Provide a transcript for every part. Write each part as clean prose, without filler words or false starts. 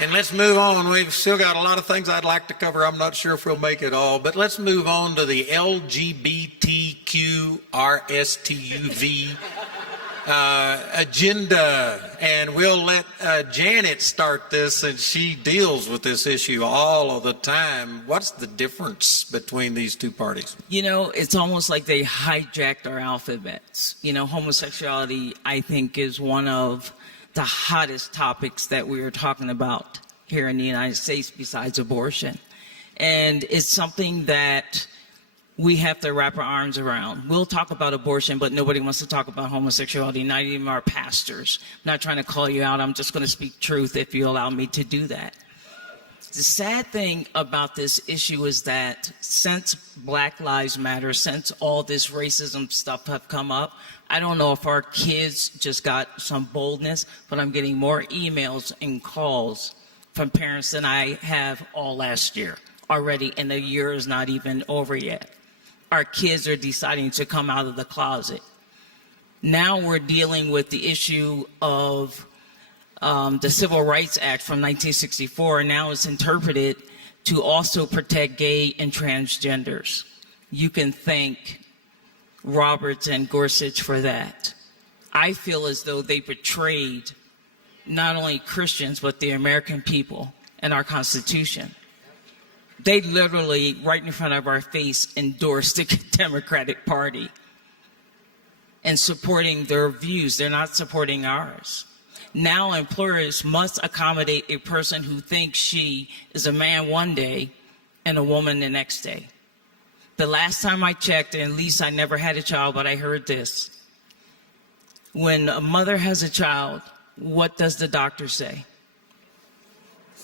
And let's move on. We've still got a lot of things I'd like to cover. I'm not sure if we'll make it all, but let's move on to the LGBTQRSTUV agenda. And we'll let Janet start this since she deals with this issue all of the time. What's the difference between these two parties? You know, it's almost like they hijacked our alphabets. You know, homosexuality, I think, is one of the hottest topics that we are talking about here in the United States besides abortion. And it's something that we have to wrap our arms around. We'll talk about abortion, but nobody wants to talk about homosexuality, not even our pastors. I'm not trying to call you out. I'm just going to speak truth if you allow me to do that. The sad thing about this issue is that since Black Lives Matter, since all this racism stuff have come up, I don't know if our kids just got some boldness, but I'm getting more emails and calls from parents than I have all last year already, and the year is not even over yet. Our kids are deciding to come out of the closet. Now we're dealing with the issue of the Civil Rights Act from 1964, and now it's interpreted to also protect gay and transgenders. You can thank Roberts and Gorsuch for that. I feel as though they betrayed not only Christians, but the American people and our Constitution. They literally, right in front of our face, endorsed the Democratic Party and supporting their views. They're not supporting ours. Now employers must accommodate a person who thinks she is a man one day and a woman the next day. The last time I checked, and at least I never had a child, but I heard this. When a mother has a child, what does the doctor say?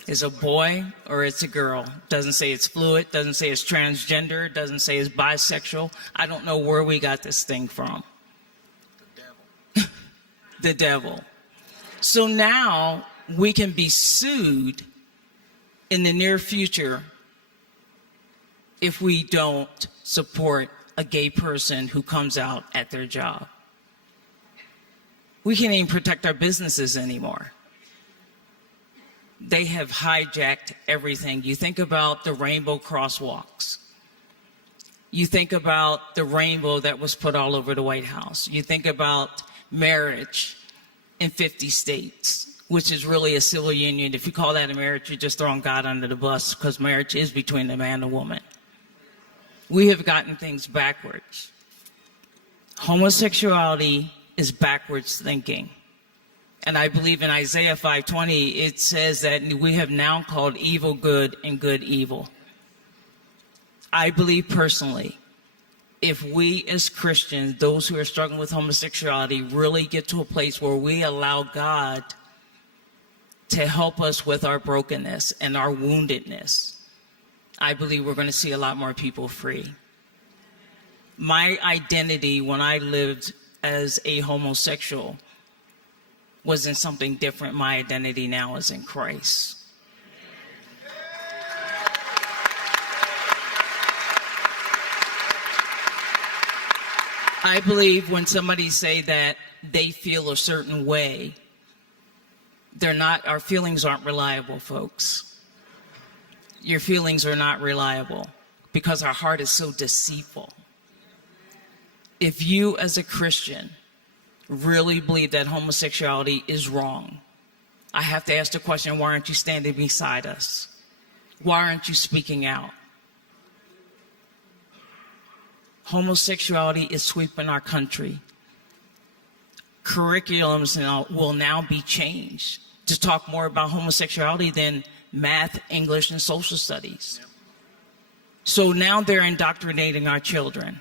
It's a boy or it's a girl. Doesn't say it's fluid, doesn't say it's transgender, doesn't say it's bisexual. I don't know where we got this thing from. The devil. The devil. So now we can be sued in the near future if we don't support a gay person who comes out at their job. We can't even protect our businesses anymore. They have hijacked everything. You think about the rainbow crosswalks. You think about the rainbow that was put all over the White House. You think about marriage in 50 states, which is really a civil union. If you call that a marriage, you're just throwing God under the bus, because marriage is between a man and a woman. We have gotten things backwards. Homosexuality is backwards thinking. And I believe in Isaiah 5:20, it says that we have now called evil good and good evil. I believe personally, if we as Christians, those who are struggling with homosexuality, really get to a place where we allow God to help us with our brokenness and our woundedness, I believe we're going to see a lot more people free. My identity when I lived as a homosexual was in something different. My identity now is in Christ. I believe when somebody say that they feel a certain way, they're not, our feelings aren't reliable, folks. Your feelings are not reliable because our heart is so deceitful. If you as a Christian really believe that homosexuality is wrong, I have to ask the question, why aren't you standing beside us? Why aren't you speaking out? Homosexuality is sweeping our country. Curriculums will now be changed to talk more about homosexuality than math, English, and social studies. So now they're indoctrinating our children.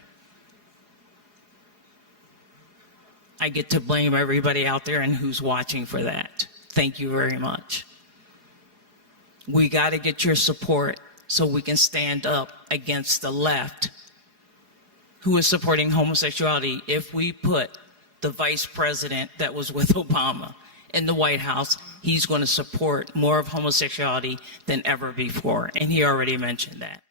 I get to blame everybody out there and who's watching for that. Thank you very much. We got to get your support so we can stand up against the left who is supporting homosexuality. If we put the vice president that was with Obama in the White House, he's going to support more of homosexuality than ever before, and he already mentioned that.